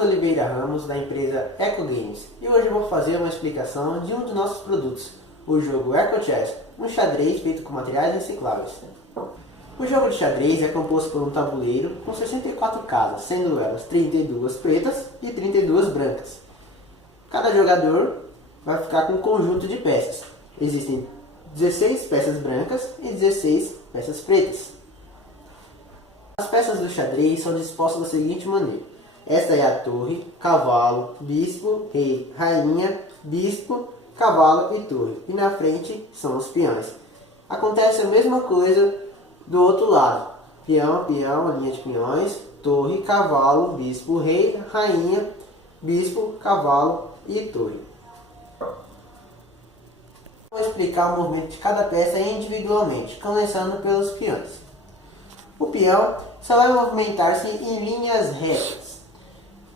Oliveira Ramos, da empresa Eco Games, e hoje eu vou fazer uma explicação de um dos nossos produtos, o jogo Eco Chess, um xadrez feito com materiais recicláveis. O jogo de xadrez é composto por um tabuleiro com 64 casas, sendo elas 32 pretas e 32 brancas. Cada jogador vai ficar com um conjunto de peças. Existem 16 peças brancas e 16 peças pretas. As peças do xadrez são dispostas da seguinte maneira. Esta é a torre, cavalo, bispo, rei, rainha, bispo, cavalo e torre. E na frente são os peões. Acontece a mesma coisa do outro lado. Peão, peão, linha de peões, torre, cavalo, bispo, rei, rainha, bispo, cavalo e torre. Vou explicar o movimento de cada peça individualmente, começando pelos peões. O peão só vai movimentar-se em linhas retas.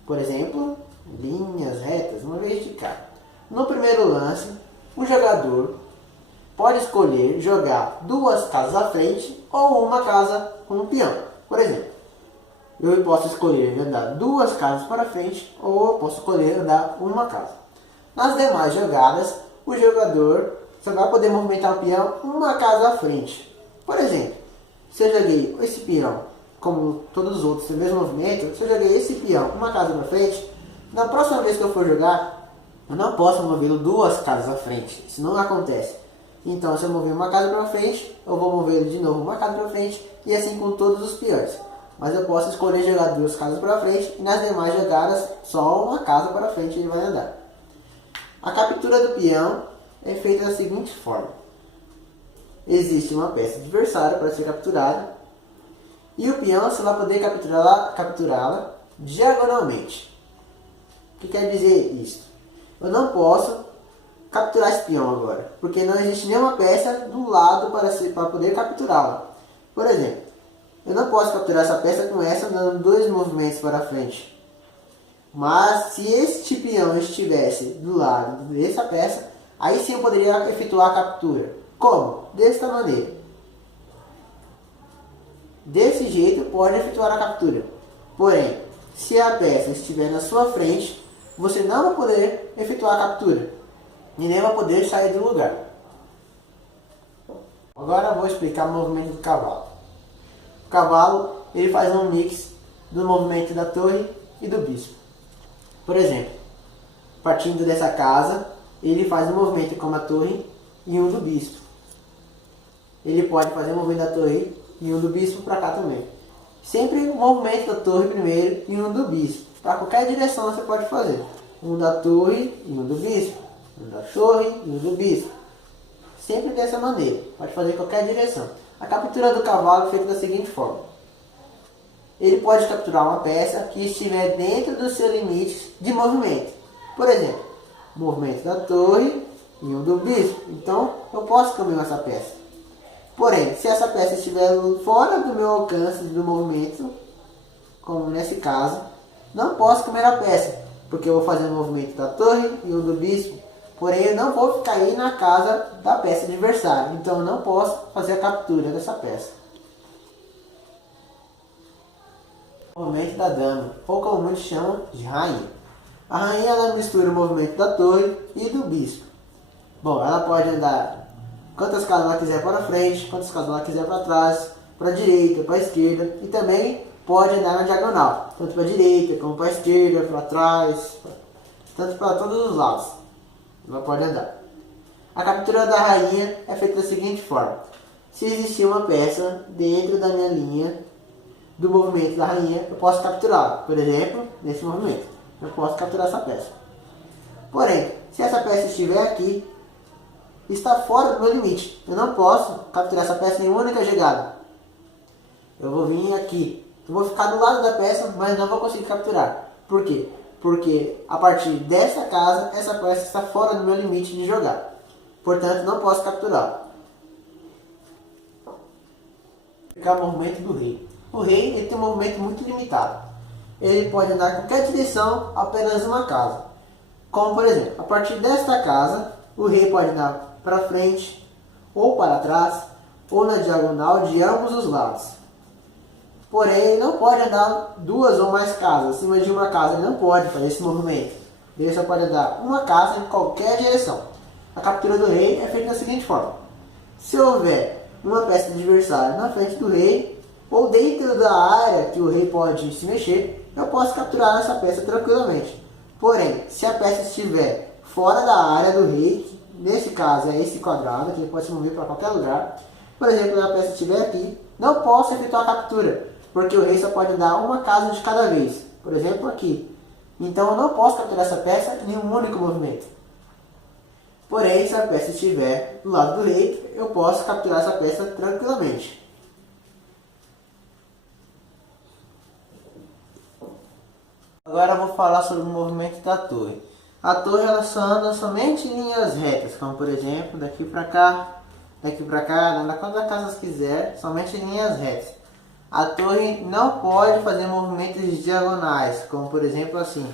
Por exemplo, linhas retas, uma vez de cada. No primeiro lance, o jogador pode escolher jogar duas casas à frente ou uma casa com um peão. Por exemplo, eu posso escolher andar duas casas para frente ou eu posso escolher andar uma casa. Nas demais jogadas, o jogador só vai poder movimentar o peão uma casa à frente. Por exemplo, se eu joguei esse peão como todos os outros, no mesmo movimento, se eu joguei esse peão uma casa para frente, na próxima vez que eu for jogar, eu não posso movê-lo duas casas à frente. Isso não acontece. Então, se eu mover uma casa para frente, eu vou movê-lo de novo uma casa para frente, e assim com todos os peões. Mas eu posso escolher jogar duas casas para frente, e nas demais jogadas, só uma casa para frente ele vai andar. A captura do peão é feita da seguinte forma. Existe uma peça adversária para ser capturada, e o peão só vai poder capturá-la diagonalmente. O que quer dizer isso? Eu não posso capturar esse peão agora, porque não existe nenhuma peça do lado para poder capturá-la. Por exemplo, eu não posso capturar essa peça com essa dando dois movimentos para frente. Mas se este peão estivesse do lado dessa peça, aí sim eu poderia efetuar a captura. Como? Desta maneira. Desse jeito pode efetuar a captura. Porém, se a peça estiver na sua frente, você não vai poder efetuar a captura. E nem vai poder sair do lugar. Agora eu vou explicar o movimento do cavalo. O cavalo ele faz um mix do movimento da torre e do bispo. Por exemplo, partindo dessa casa, ele faz um movimento com a torre e um do bispo. Ele pode fazer um movimento da torre e um do bispo para cá também. Sempre o movimento da torre primeiro e um do bispo. Para qualquer direção você pode fazer. Um da torre e um do bispo. Um da torre e um do bispo. Sempre dessa maneira. Pode fazer em qualquer direção. A captura do cavalo é feita da seguinte forma. Ele pode capturar uma peça que estiver dentro do seu limite de movimento. Por exemplo, movimento da torre e um do bispo. Então eu posso caminhar essa peça. Porém, se essa peça estiver fora do meu alcance do movimento, como nesse caso, não posso comer a peça, porque eu vou fazer o movimento da torre e o do bispo, porém eu não vou cair na casa da peça adversária, então eu não posso fazer a captura dessa peça. O movimento da dama, ou como muitos chamam de rainha. A rainha ela mistura o movimento da torre e do bispo. Bom, ela pode andar quantas casas ela quiser para frente, quantas casas ela quiser para trás, para a direita, para a esquerda, e também pode andar na diagonal, tanto para a direita como para a esquerda, para trás, tanto para todos os lados. Ela pode andar. A captura da rainha é feita da seguinte forma. Se existir uma peça dentro da minha linha do movimento da rainha, eu posso capturá-la. Por exemplo, nesse movimento, eu posso capturar essa peça. Porém, se essa peça estiver aqui, está fora do meu limite. Eu não posso capturar essa peça em uma única jogada. Eu vou vir aqui. Eu vou ficar do lado da peça, mas não vou conseguir capturar. Por quê? Porque a partir dessa casa, essa peça está fora do meu limite de jogar. Portanto, não posso capturar. O movimento do rei. O rei ele tem um movimento muito limitado. Ele pode andar em qualquer direção, apenas uma casa. Como por exemplo, a partir desta casa, o rei pode andar para frente, ou para trás, ou na diagonal de ambos os lados. Porém, ele não pode andar duas ou mais casas. Acima de uma casa, ele não pode fazer esse movimento. Ele só pode andar uma casa em qualquer direção. A captura do rei é feita da seguinte forma. Se houver uma peça de adversário na frente do rei, ou dentro da área que o rei pode se mexer, eu posso capturar essa peça tranquilamente. Porém, se a peça estiver fora da área do rei, nesse caso é esse quadrado, que ele pode se mover para qualquer lugar. Por exemplo, se a peça estiver aqui, não posso efetuar a captura, porque o rei só pode dar uma casa de cada vez. Por exemplo, aqui. Então eu não posso capturar essa peça em um único movimento. Porém, se a peça estiver do lado do rei, eu posso capturar essa peça tranquilamente. Agora eu vou falar sobre o movimento da torre. A torre ela só anda somente em linhas retas, como por exemplo, daqui para cá, anda quantas casas quiser, somente em linhas retas. A torre não pode fazer movimentos diagonais, como por exemplo assim.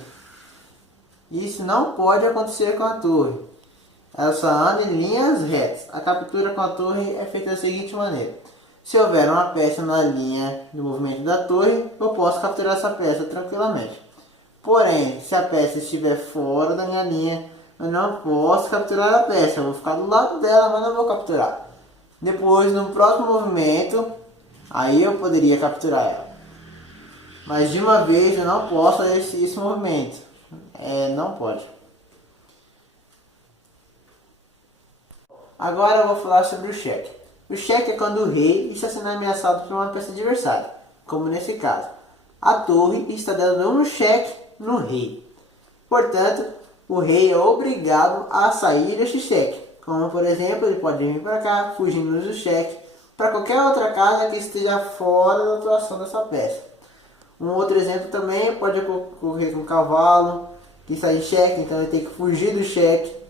Isso não pode acontecer com a torre. Ela só anda em linhas retas. A captura com a torre é feita da seguinte maneira. Se houver uma peça na linha do movimento da torre, eu posso capturar essa peça tranquilamente. Porém, se a peça estiver fora da minha linha, eu não posso capturar a peça. Eu vou ficar do lado dela, mas não vou capturar. Depois, no próximo movimento, aí eu poderia capturar ela. Mas de uma vez eu não posso fazer esse movimento. Não pode. Agora eu vou falar sobre o cheque. O cheque é quando o rei está sendo ameaçado por uma peça adversária, como nesse caso. A torre está dando um cheque no rei. Portanto, o rei é obrigado a sair deste cheque. Como por exemplo, ele pode vir para cá, fugindo do cheque, para qualquer outra casa que esteja fora da atuação dessa peça. Um outro exemplo também pode ocorrer com o cavalo, que está em cheque, então ele tem que fugir do cheque.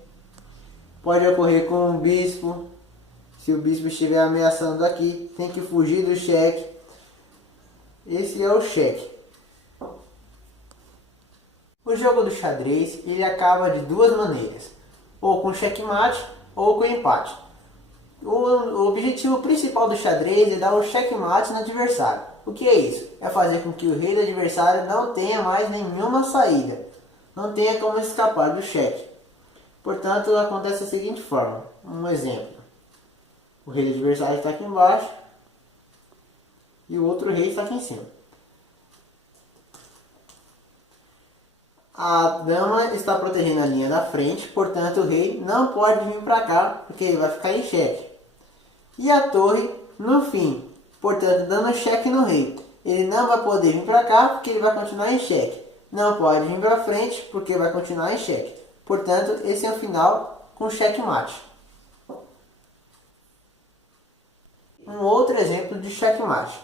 Pode ocorrer com um bispo, se o bispo estiver ameaçando aqui, tem que fugir do cheque. Esse é o cheque. O jogo do xadrez ele acaba de duas maneiras, ou com checkmate ou com empate. O objetivo principal do xadrez é dar um checkmate no adversário. O que é isso? É fazer com que o rei do adversário não tenha mais nenhuma saída, não tenha como escapar do cheque. Portanto, acontece da seguinte forma. Um exemplo. O rei do adversário está aqui embaixo e o outro rei está aqui em cima. A dama está protegendo a linha da frente, portanto o rei não pode vir para cá, porque ele vai ficar em xeque. E a torre no fim, portanto dando xeque no rei. Ele não vai poder vir para cá, porque ele vai continuar em xeque. Não pode vir para frente, porque vai continuar em xeque. Portanto, esse é o final com checkmate. Um outro exemplo de checkmate.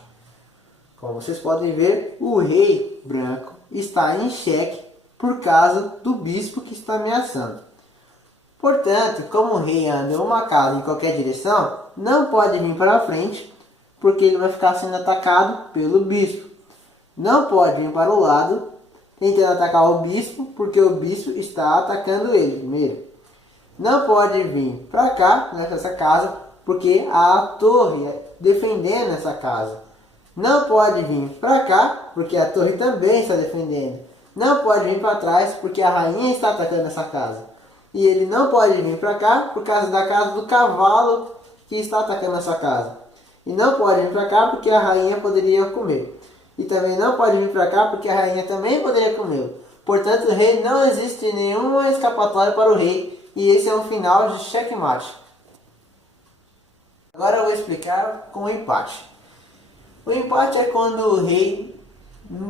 Como vocês podem ver, o rei branco está em xeque por causa do bispo que está ameaçando. Portanto, como o rei anda uma casa em qualquer direção, não pode vir para frente, porque ele vai ficar sendo atacado pelo bispo. Não pode vir para o lado, tentando atacar o bispo, porque o bispo está atacando ele primeiro. Não pode vir para cá, nessa casa, porque há a torre defendendo essa casa. Não pode vir para cá, porque a torre também está defendendo. Não pode vir para trás, porque a rainha está atacando essa casa. E ele não pode vir para cá, por causa da casa do cavalo que está atacando essa casa. E não pode vir para cá, porque a rainha poderia comer. E também não pode vir para cá, porque a rainha também poderia comer. Portanto, o rei não existe nenhuma escapatória para o rei. E esse é um final de checkmate. Agora eu vou explicar com o empate. O empate é quando o rei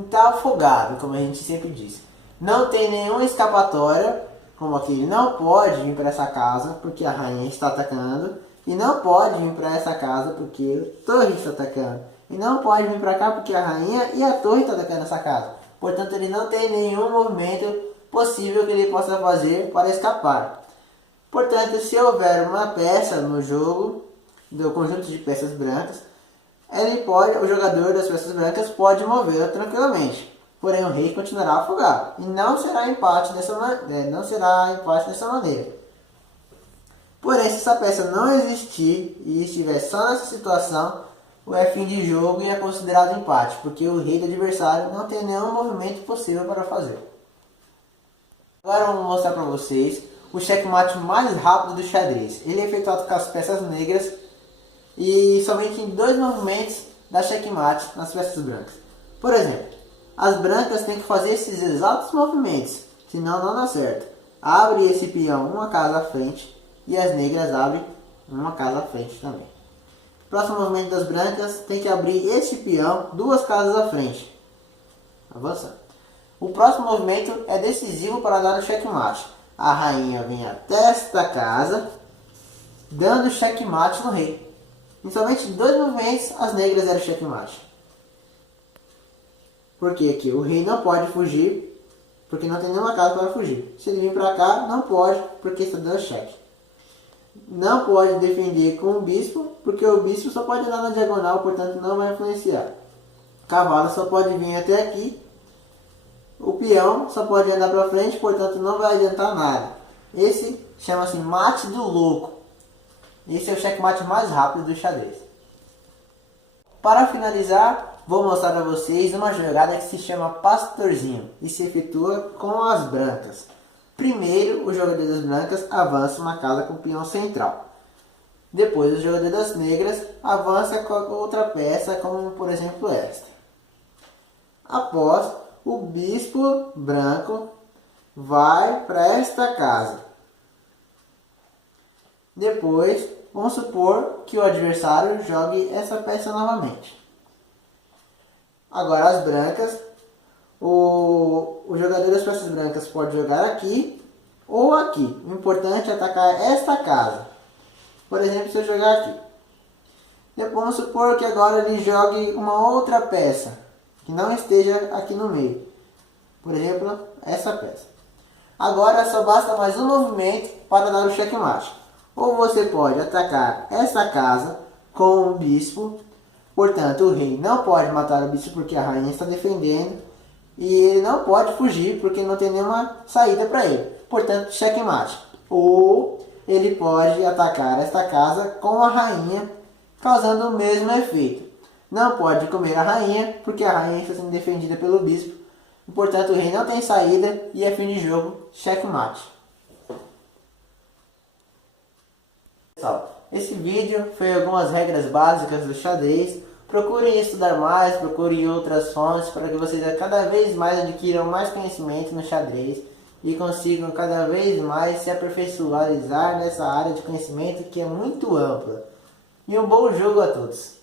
está afogado, como a gente sempre diz. Não tem nenhuma escapatória, como aqui, ele não pode vir para essa casa porque a rainha está atacando. E não pode vir para essa casa porque a torre está atacando. E não pode vir para cá porque a rainha e a torre estão atacando essa casa. Portanto, ele não tem nenhum movimento possível que ele possa fazer para escapar. Portanto, se houver uma peça no jogo, do conjunto de peças brancas, o jogador das peças brancas pode movê-la tranquilamente. Porém, o rei continuará afogado. E não será empate dessa maneira. Porém, se essa peça não existir e estiver só nessa situação, é fim de jogo e é considerado empate, porque o rei do adversário não tem nenhum movimento possível para fazer. Agora vamos mostrar para vocês o checkmate mais rápido do xadrez. Ele é efetuado com as peças negras e somente em 2 movimentos dá checkmate nas peças brancas. Por exemplo, as brancas têm que fazer esses exatos movimentos, senão não dá certo. Abre esse peão uma casa à frente e as negras abrem uma casa à frente também. Próximo movimento das brancas tem que abrir este peão 2 casas à frente. Avançando. O próximo movimento é decisivo para dar o checkmate. A rainha vem até esta casa, dando checkmate no rei. Em somente 2 movimentos as negras deram checkmate. Porque aqui o rei não pode fugir, porque não tem nenhuma casa para fugir. Se ele vir para cá, não pode, porque está dando cheque. Não pode defender com o bispo, porque o bispo só pode andar na diagonal, portanto não vai influenciar. O cavalo só pode vir até aqui. O peão só pode andar para frente, portanto não vai adiantar nada. Esse chama-se mate do louco. Esse é o checkmate mais rápido do xadrez. Para finalizar, vou mostrar para vocês uma jogada que se chama pastorzinho e se efetua com as brancas. Primeiro, o jogador das brancas avança uma casa com o peão central. Depois, o jogador das negras avança com outra peça, como por exemplo esta. Após, o bispo branco vai para esta casa. Depois, vamos supor que o adversário jogue essa peça novamente. Agora as brancas, o jogador das peças brancas pode jogar aqui ou aqui. O importante é atacar esta casa. Por exemplo, se eu jogar aqui. Depois vamos supor que agora ele jogue uma outra peça que não esteja aqui no meio. Por exemplo, essa peça. Agora só basta mais um movimento para dar o checkmate. Ou você pode atacar essa casa com o bispo. Portanto, o rei não pode matar o bispo porque a rainha está defendendo. E ele não pode fugir porque não tem nenhuma saída para ele. Portanto, checkmate. Ou ele pode atacar esta casa com a rainha, causando o mesmo efeito. Não pode comer a rainha porque a rainha está sendo defendida pelo bispo. E, portanto, o rei não tem saída e é fim de jogo, checkmate. Pessoal, esse vídeo foi algumas regras básicas do xadrez. Procurem estudar mais, procurem outras fontes para que vocês cada vez mais adquiram mais conhecimento no xadrez e consigam cada vez mais se aperfeiçoar nessa área de conhecimento que é muito ampla. E um bom jogo a todos!